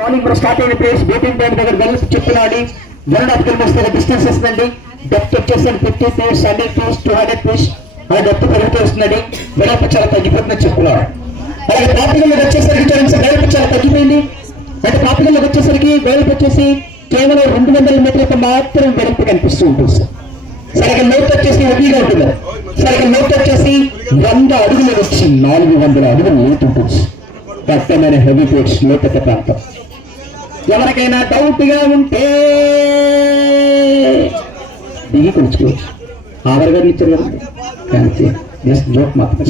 Morning మనం start అయిన place boating time దగ్గర గెలిచి చెప్తున్నాడు 1.5 కిలోమీటర్స్ డిస్టెన్స్ వస్తుందండి. డెప్త్ వచ్చేసి 50 ఫీట్స్ 100 ఫీట్స్ 200 ఫీట్స్ ఆ డెప్త్ పెరుగుతూ వస్తుందండి. వెడల్పు చాలా తగ్గిపోతుందని చెప్తున్నారు. అలాగే పాపికల్లోకి వచ్చేసరికి చూడండి సార్, వెడల్పు చాలా తగ్గిపోయింది. అంటే పాపికల్లోకి వచ్చేసరికి వెడల్పు వచ్చేసి కేవలం 200 మీటర్లకు మాత్రం వెడల్పు కనిపిస్తూ ఉంటుంది సార్. సరిగ్గా లోతు వచ్చేసి ఒకేగా ఉంటుంది. సరిగ్గా లోతు వచ్చేసి 100 అడుగులు వచ్చి 400 అడుగులు లోతు ఉంటుంది. దట్టమైన హెవీ ఫీట్స్ లోతట్ట ప్రాంతం. ఎవరికైనా డౌట్ గా ఉంటే దిగి కొలుచుకోవచ్చు. ఆవరగారు ఇచ్చారు కదండి, జస్ట్ జోక్ మాత్రం.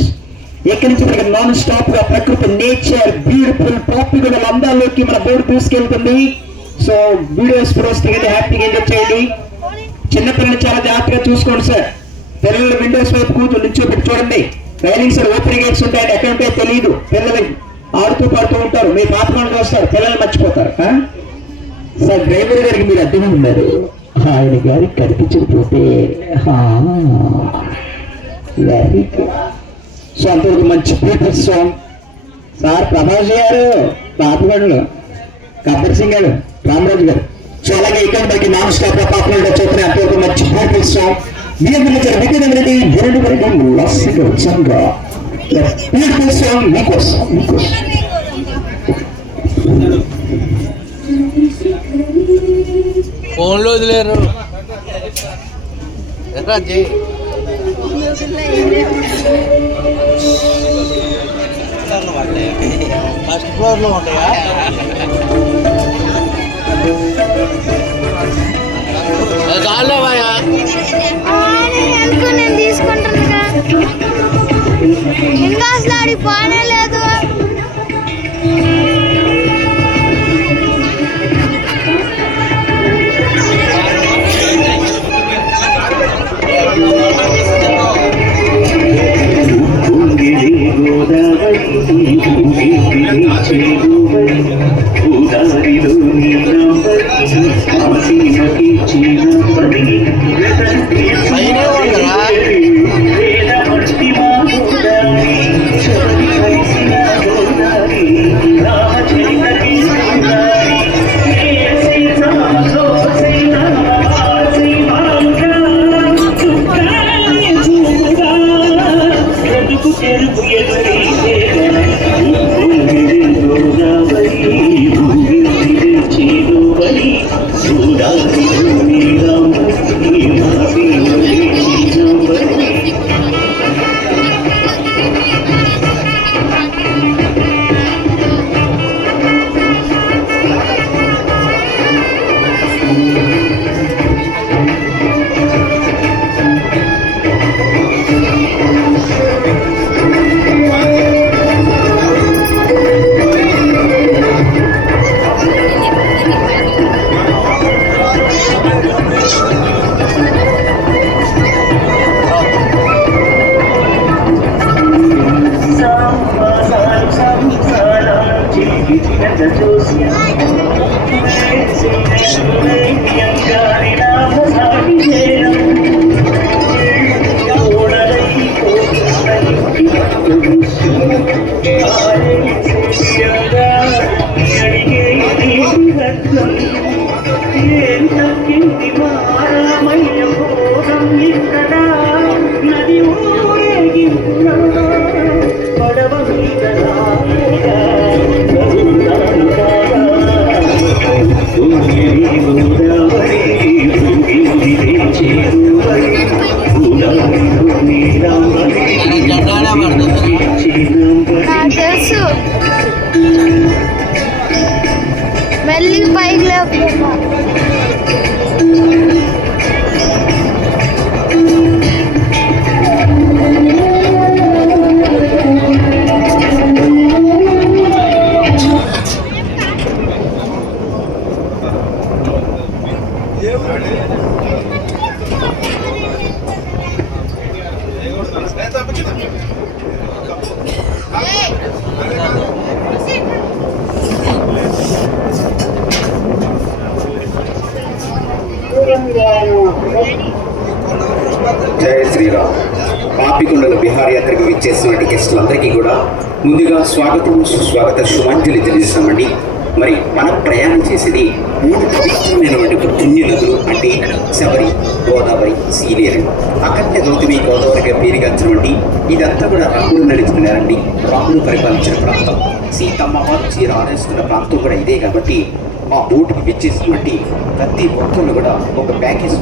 ఎక్కడి నుంచి మనకి నాన్ స్టాప్ గా ప్రకృతి నేచర్ బ్యూటిఫుల్ పాపికల అందాల్లోకి మన బోర్డు తీసుకెళ్తుంది. సో వీడియోస్ ఫొటోస్ దిగండి, హ్యాపీగా ఎంజాయ్ చేయండి. చిన్నపిల్లలు చాలా జాగ్రత్తగా చూసుకోండి సార్. పిల్లలు విండోస్ వైపు కూర్చొని నిల్చోబెట్టి చూడండి. రైలింగ్స్ ఓపెన్ గేట్స్ ఉంటాయండి, ఎక్కడ ఉంటాయో తెలియదు. పిల్లలు ఆడుతూ పాడుతూ ఉంటారు, మీ పాత పనులు చూస్తారు, పిల్లలు మర్చిపోతారు. సార్ డ్రైవర్ గారికి మీరు అడ్డుగా ఉన్నారు, ఆయన గారికి కనిపించకపోతే వెరీ గుడ్. సో అంతవరకు మంచి బ్యూటిఫుల్ సాంగ్ సార్. ప్రభాస్ గారు పాత పనులు, గబ్బర్ సింగ్ గారు, రామరాజు గారు. సో అలాగే ఇక్కడ మనకి నాన్ స్టాప్ గా పాపులర్ గా చూస్తున్నాయి. అంతవరకు మంచి బ్యూటిఫుల్ సాంగ్. బ్యూటిఫుల్ సాంగ్ మీకోసం ఫోన్లో వదిలేరు ఎట్లా చేయి. ఫస్ట్ ఫ్లోర్ లో ఉంటాయా? చాలు భయా, నేను తీసుకుంటాను ఇంకా అసలు ఆడి పానే లేదు. తెలుసు మెల్లి పైకి లేకపోతే జయ శ్రీరామ్. పాపికొండల విహారయాత్రకు విచ్చేసినటువంటి గెస్టులందరికీ కూడా ముందుగా స్వాగతం సుస్వాగత శుభాంజలి తెలియజేస్తామండి. మరి మనం ప్రయాణం చేసేది 3 పవిత్రమైనటువంటి పుణ్య నదులు అంటే శబరి, గోదావరి, సీలేరు. అక్కడే గౌతమి గోదావరిగా పేరుగాంచినటువంటి ఇదంతా కూడా రాముడు నడుచుకున్నారండి. రాముడు పరిపాలించిన ప్రాంతం, సీతమ్మ వారు చీర ఆరేసుకున్న ప్రాంతం కూడా ఇదే. కాబట్టి ఆ బోటుకి విచ్చేసినటువంటి ప్రతి ఒక్కళ్ళు కూడా ఒక ప్యాకేజ్